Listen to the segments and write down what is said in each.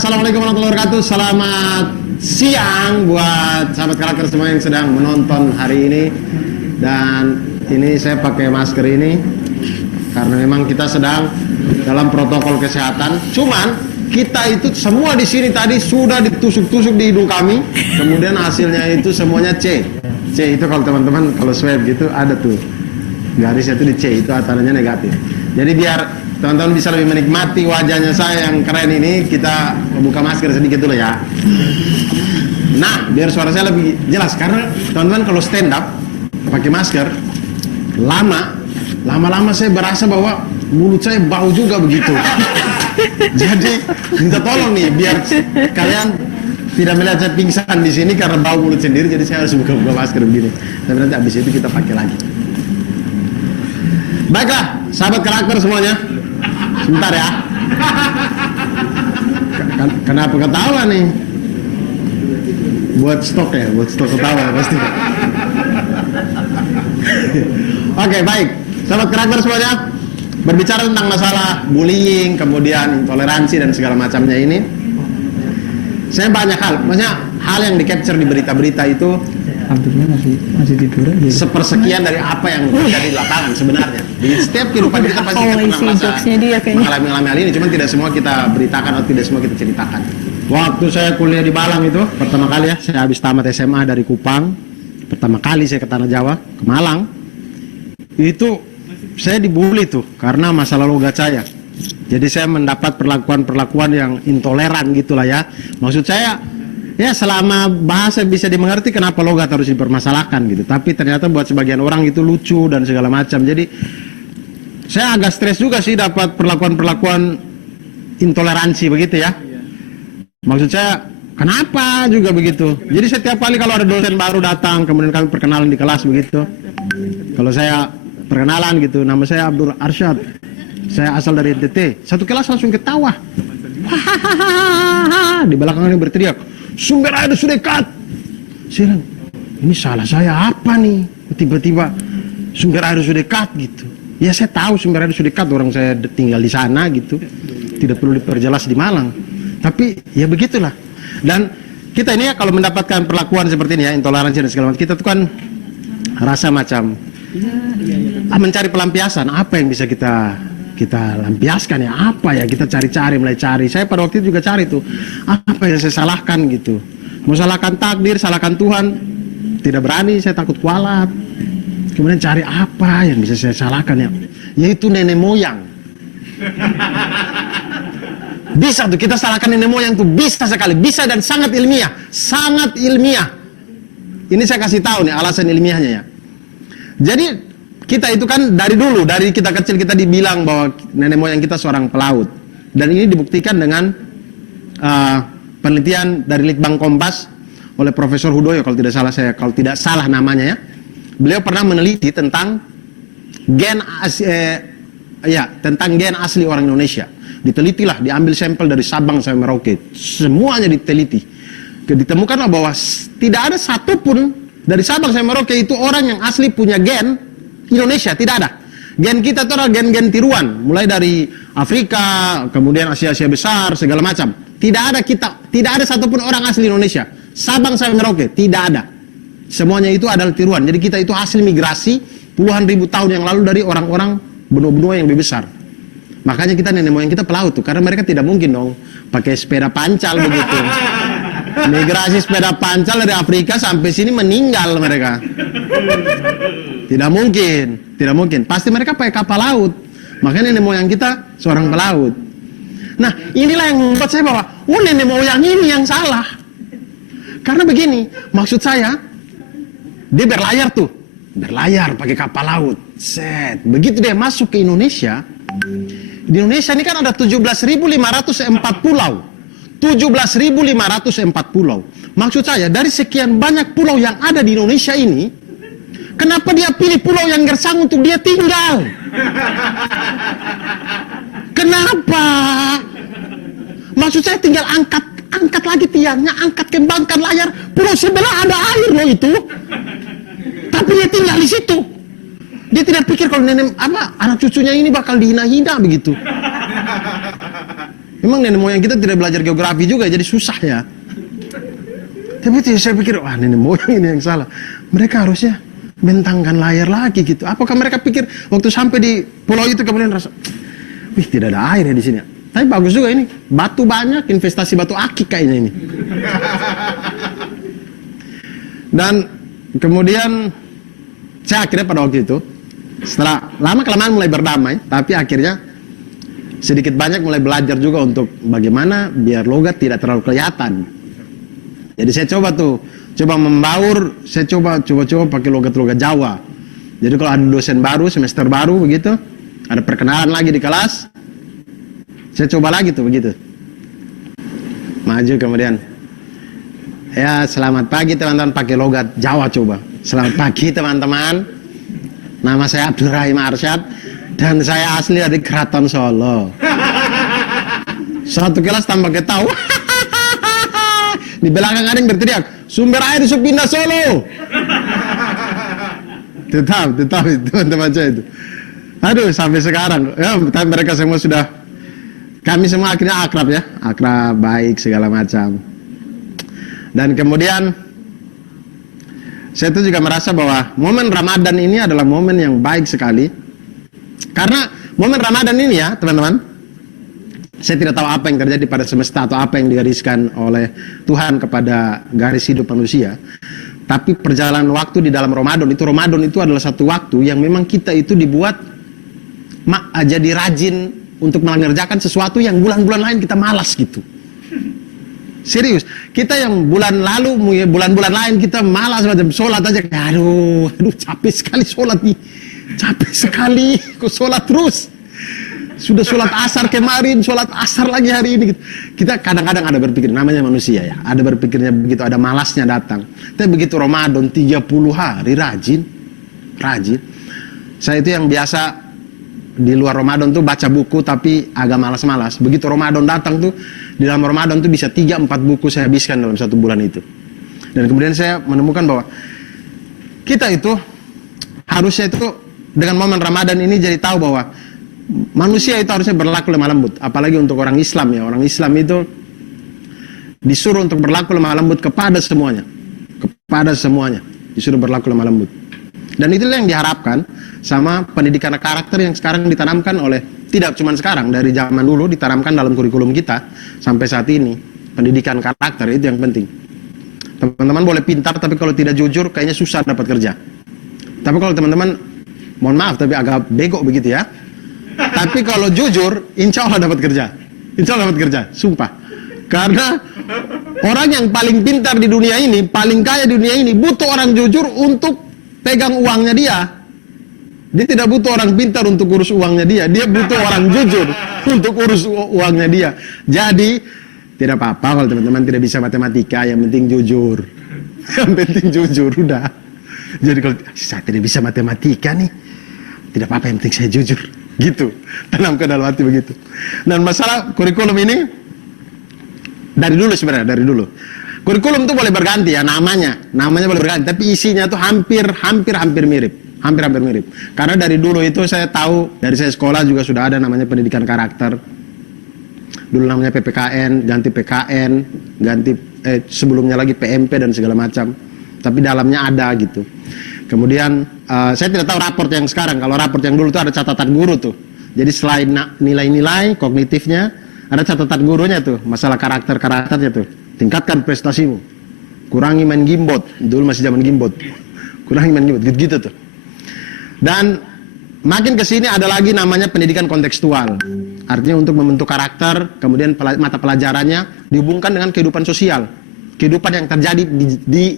Assalamualaikum warahmatullahi wabarakatuh. Selamat siang buat sahabat karakter semua yang sedang menonton hari ini. Dan ini saya pakai masker ini karena memang kita sedang dalam protokol kesehatan. Cuman kita itu semua di sini tadi sudah ditusuk-tusuk di hidung kami. Kemudian hasilnya itu semuanya C. C itu kalau teman-teman kalau swab gitu ada tuh garisnya itu di C, itu tandanya negatif. Jadi biar teman-teman bisa lebih menikmati wajahnya saya yang keren ini, kita buka masker sedikit dulu ya. Nah, biar suara saya lebih jelas, karena teman-teman kalau stand up pakai masker lama-lama saya berasa bahwa mulut saya bau juga begitu. Jadi minta tolong nih biar kalian tidak melihat saya pingsan di sini karena bau mulut sendiri, jadi saya harus buka masker begini. Tapi nanti habis itu kita pakai lagi. Baiklah, sahabat karakter semuanya. Sebentar ya. Kenapa ketawa nih? Buat stok ya, buat stok ketawa pasti. Oke, baik. Sahabat karakter semuanya, berbicara tentang masalah bullying, kemudian intoleransi dan segala macamnya ini, saya banyak hal, maksudnya hal yang di-capture di berita-berita itu masih tidur aja. Sepersekian dari apa yang terjadi di lapangan sebenarnya. Di setiap kehidupan kita pasti pernah mengalami hal ini, cuman tidak semua kita beritakan atau tidak semua kita ceritakan. Waktu saya kuliah di Malang itu pertama kali ya, saya habis tamat SMA dari Kupang. Pertama kali saya ke Tanah Jawa, ke Malang. Itu saya dibully tuh karena masalah logat saya. Jadi saya mendapat perlakuan-perlakuan yang intoleran gitulah ya. Maksud saya ya selama bahasa bisa dimengerti, kenapa logat harus dipermasalahkan gitu. Tapi ternyata buat sebagian orang itu lucu dan segala macam. Jadi saya agak stres juga sih dapat perlakuan-perlakuan intoleransi begitu ya. Maksud saya kenapa juga begitu. Jadi setiap kali kalau ada dosen baru datang, kemudian kami perkenalan di kelas begitu. Kalau saya perkenalan gitu, nama saya Abdul Arsyad, saya asal dari NTT. Satu kelas langsung ketawa. Di belakangnya berteriak, sumber air sudah dekat. Saya bilang, ini salah saya apa nih? Tiba-tiba sumber air sudah dekat gitu. Ya saya tahu sumber air sudah dekat, orang saya tinggal di sana gitu. Tidak perlu diperjelas di Malang. Tapi ya begitulah. Dan kita ini ya kalau mendapatkan perlakuan seperti ini ya, intoleransi dan segala macam, kita tuh kan rasa macam mencari pelampiasan. Apa yang bisa kita lampiaskan ya, apa ya, kita mulai cari. Saya pada waktu itu juga cari tuh, apa yang saya salahkan gitu. Mau salahkan takdir, salahkan Tuhan, tidak berani, saya takut kualat. Kemudian cari apa yang bisa saya salahkan ya, yaitu nenek moyang. Bisa tuh kita salahkan nenek moyang tuh, bisa sekali, bisa dan sangat ilmiah, sangat ilmiah. Ini saya kasih tahu nih alasan ilmiahnya ya. Jadi kita itu kan dari dulu, dari kita kecil kita dibilang bahwa nenek moyang kita seorang pelaut. Dan ini dibuktikan dengan penelitian dari Litbang Kompas oleh Profesor Hudoyo kalau tidak salah namanya ya. Beliau pernah meneliti tentang gen asli orang Indonesia. Ditelitilah, diambil sampel dari Sabang sampai Merauke. Semuanya diteliti. Ditemukanlah bahwa tidak ada satupun dari Sabang sampai Merauke itu orang yang asli punya gen Indonesia, tidak ada. Gen kita itu adalah gen-gen tiruan, mulai dari Afrika, kemudian Asia besar, segala macam. Tidak ada satupun orang asli Indonesia. Sabang sampai Merauke, tidak ada. Semuanya itu adalah tiruan. Jadi kita itu hasil migrasi puluhan ribu tahun yang lalu dari orang-orang benua-benua yang lebih besar. Makanya kita nenek moyang kita pelaut tuh, karena mereka tidak mungkin dong pakai sepeda pancal begitu. Migrasi sepeda pancal dari Afrika sampai sini meninggal mereka. Tidak mungkin. Pasti mereka pakai kapal laut. Makanya nenek moyang kita seorang pelaut. Nah, inilah yang membuat saya bahwa, nenek moyang ini yang salah. Karena begini, maksud saya, dia berlayar pakai kapal laut. Set, begitu dia masuk ke Indonesia. Di Indonesia ini kan ada 17.504 pulau. 17.504 pulau. Maksud saya, dari sekian banyak pulau yang ada di Indonesia ini, kenapa dia pilih pulau yang gersang untuk dia tinggal? Kenapa? Maksud saya tinggal angkat lagi tiangnya, kembangkan layar. Pulau sebelah ada air loh itu. Tapi dia tinggal di situ. Dia tidak pikir kalau anak cucunya ini bakal dihina-hina begitu. Memang nenek moyang kita tidak belajar geografi juga, jadi susah ya. Tapi itu saya pikir, wah nenek moyang ini yang salah. Mereka harusnya bentangkan layar lagi gitu. Apakah mereka pikir waktu sampai di pulau itu kemudian rasa, wih tidak ada air ya di sini. Tapi bagus juga ini, batu banyak, investasi batu akik kayaknya ini. Dan kemudian saya akhirnya pada waktu itu, setelah lama kelamaan mulai berdamai, tapi akhirnya sedikit banyak mulai belajar juga untuk bagaimana biar logat tidak terlalu kelihatan. Jadi saya coba membaur, saya coba pakai logat-logat Jawa. Jadi kalau ada dosen baru, semester baru begitu, ada perkenalan lagi di kelas, saya coba lagi tuh begitu. Maju kemudian, ya selamat pagi teman-teman, pakai logat Jawa coba. Selamat pagi teman-teman, nama saya Abdul Rahim Arsyad. Dan saya asli dari Keraton Solo. Satu kelas tambah ketawa. Di belakang ada yang berteriak, sumber air Supindah Solo. Tetap itu teman-teman saya itu. Aduh, sampai sekarang ya, tapi mereka semua sudah, kami semua akhirnya akrab ya, akrab, baik segala macam. Dan kemudian saya itu juga merasa bahwa momen Ramadan ini adalah momen yang baik sekali. Karena momen Ramadan ini ya teman-teman, saya tidak tahu apa yang terjadi pada semesta atau apa yang digariskan oleh Tuhan kepada garis hidup manusia. Tapi perjalanan waktu di dalam Ramadan itu adalah satu waktu yang memang kita itu dibuat jadi rajin untuk mengerjakan sesuatu yang bulan-bulan lain kita malas gitu. Serius, kita yang bulan-bulan lain kita malas macam sholat aja, aduh capek sekali sholat nih. Capek sekali, kok sholat terus. Sudah sholat asar kemarin, sholat asar lagi hari ini. Kita kadang-kadang ada berpikir, namanya manusia ya, ada berpikirnya begitu, ada malasnya datang. Tapi begitu Ramadan 30 hari rajin. Saya itu yang biasa di luar Ramadan tuh baca buku tapi agak malas-malas. Begitu Ramadan datang tuh, di dalam Ramadan tuh bisa 3-4 buku saya habiskan dalam satu bulan itu. Dan kemudian saya menemukan bahwa kita itu harusnya itu dengan momen Ramadan ini jadi tahu bahwa manusia itu harusnya berlaku lemah lembut. Apalagi untuk orang Islam ya. Orang Islam itu disuruh untuk berlaku lemah lembut kepada semuanya. Kepada semuanya. Disuruh berlaku lemah lembut. Dan itulah yang diharapkan sama pendidikan karakter yang sekarang ditanamkan oleh, tidak cuma sekarang, dari zaman dulu ditanamkan dalam kurikulum kita sampai saat ini. Pendidikan karakter itu yang penting. Teman-teman boleh pintar, tapi kalau tidak jujur kayaknya susah dapat kerja. Tapi kalau teman-teman, mohon maaf tapi agak bego begitu ya, tapi kalau jujur insya Allah dapat kerja. Insya Allah dapat kerja, sumpah. Karena orang yang paling pintar di dunia ini, paling kaya di dunia ini, butuh orang jujur untuk pegang uangnya dia. Dia tidak butuh orang pintar untuk urus uangnya dia, dia butuh orang jujur untuk urus uangnya dia. Jadi tidak apa-apa kalau teman-teman tidak bisa matematika, yang penting jujur. Yang penting jujur, udah. Jadi kalau saya tidak bisa matematika nih, tidak apa-apa, yang penting saya jujur. Gitu, tanam ke dalam hati begitu. Dan masalah kurikulum ini dari dulu sebenarnya, dari dulu. Kurikulum itu boleh berganti ya, namanya boleh berganti, tapi isinya tuh hampir mirip. Hampir mirip. Karena dari dulu itu saya tahu, dari saya sekolah juga sudah ada namanya pendidikan karakter. Dulu namanya PPKN, ganti PKN, ganti sebelumnya lagi PMP dan segala macam. Tapi dalamnya ada gitu. Kemudian saya tidak tahu raport yang sekarang. Kalau raport yang dulu itu ada catatan guru tuh. Jadi selain nilai-nilai kognitifnya, ada catatan gurunya tuh, masalah karakternya tuh. Tingkatkan prestasimu. Kurangi main gimbot. Dulu masih zaman gimbot. Kurangi main gimbot, gitu-gitu tuh. Dan makin kesini ada lagi namanya pendidikan kontekstual. Artinya untuk membentuk karakter, kemudian mata pelajarannya dihubungkan dengan kehidupan sosial. Kehidupan yang terjadi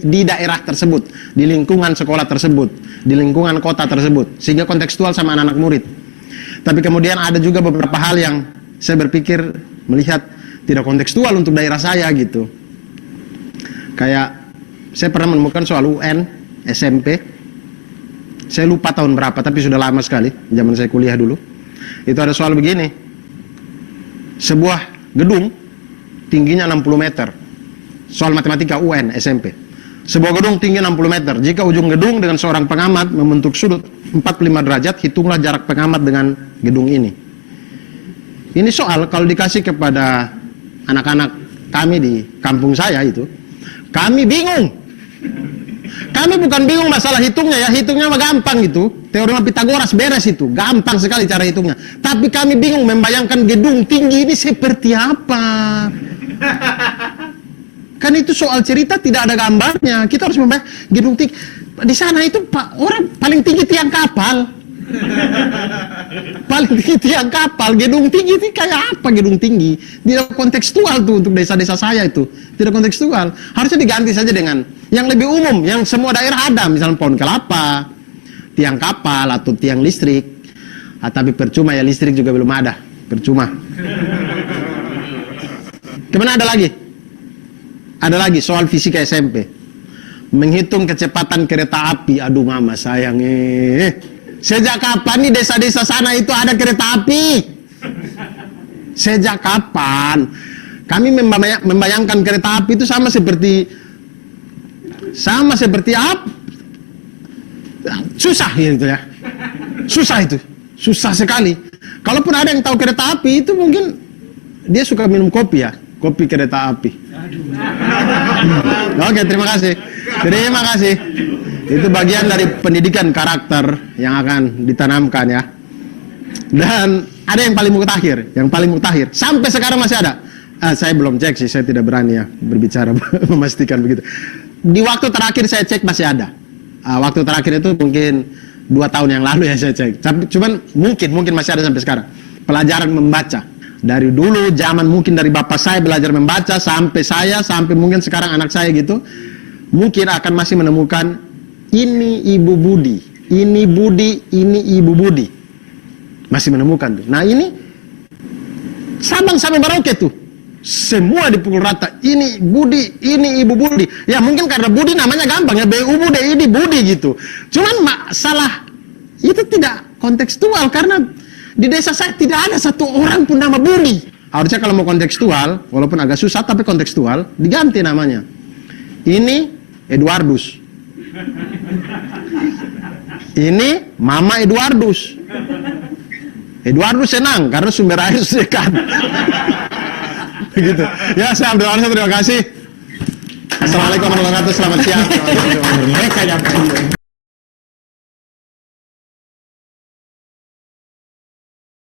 di daerah tersebut, di lingkungan sekolah tersebut, di lingkungan kota tersebut, sehingga kontekstual sama anak-anak murid. Tapi kemudian ada juga beberapa hal yang saya berpikir melihat tidak kontekstual untuk daerah saya gitu. Kayak saya pernah menemukan soal UN SMP, saya lupa tahun berapa tapi sudah lama sekali, zaman saya kuliah dulu. Itu ada soal begini, sebuah gedung tingginya 60 meter. Soal matematika UN SMP. Sebuah gedung tinggi 60 meter. Jika ujung gedung dengan seorang pengamat membentuk sudut 45 derajat, hitunglah jarak pengamat dengan gedung ini. Ini soal kalau dikasih kepada anak-anak kami di kampung saya itu, kami bingung. Kami bukan bingung masalah hitungnya ya, hitungnya mah gampang itu. Teorema Pitagoras beres itu, gampang sekali cara hitungnya. Tapi kami bingung membayangkan gedung tinggi ini seperti apa. Kan itu soal cerita tidak ada gambarnya. Kita harus membayang gedung tinggi. Di sana itu orang paling tinggi tiang kapal. Paling tinggi tiang kapal, gedung tinggi itu kayak apa gedung tinggi? Tidak kontekstual tuh untuk desa-desa saya itu. Tidak kontekstual. Harusnya diganti saja dengan yang lebih umum, yang semua daerah ada, misalnya pohon kelapa, tiang kapal atau tiang listrik. Tapi percuma ya, listrik juga belum ada. Percuma. Kemana ada lagi? Ada lagi soal fisika SMP. Menghitung kecepatan kereta api. Aduh mama sayang. Sejak kapan nih desa-desa sana itu ada kereta api? Sejak kapan? Kami membayangkan kereta api itu sama seperti apa? Susah gitu ya. Susah itu. Susah sekali. Kalaupun ada yang tahu kereta api itu mungkin dia suka minum kopi ya. Kopi kereta api. Oke, terima kasih. Terima kasih. Itu bagian dari pendidikan karakter yang akan ditanamkan ya. Dan ada yang paling mutakhir. Sampai sekarang masih ada. Saya belum cek sih, saya tidak berani ya berbicara memastikan begitu. Di waktu terakhir saya cek masih ada. Waktu terakhir itu mungkin 2 tahun yang lalu ya saya cek. Cuman mungkin masih ada sampai sekarang. Pelajaran membaca. Dari dulu zaman mungkin dari bapak saya belajar membaca sampai saya, sampai mungkin sekarang anak saya gitu. Mungkin akan masih menemukan ini Ibu Budi, ini Budi, ini Ibu Budi. Masih menemukan tuh. Nah ini Sabang sampai Merauke tuh. Semua dipukul rata. Ini Budi, ini Ibu Budi. Ya mungkin karena Budi namanya gampang ya. BU Budi, ini Budi gitu. Cuman masalah itu tidak kontekstual karena di desa saya tidak ada satu orang pun nama Budi. Harusnya kalau mau kontekstual, walaupun agak susah tapi kontekstual, diganti namanya. Ini Eduardus. Ini Mama Eduardus. Eduardus senang karena sumber air dekat. Begitu. Ya, saya Abdul Arsa, terima kasih. Assalamualaikum warahmatullahi wabarakatuh. Selamat siang.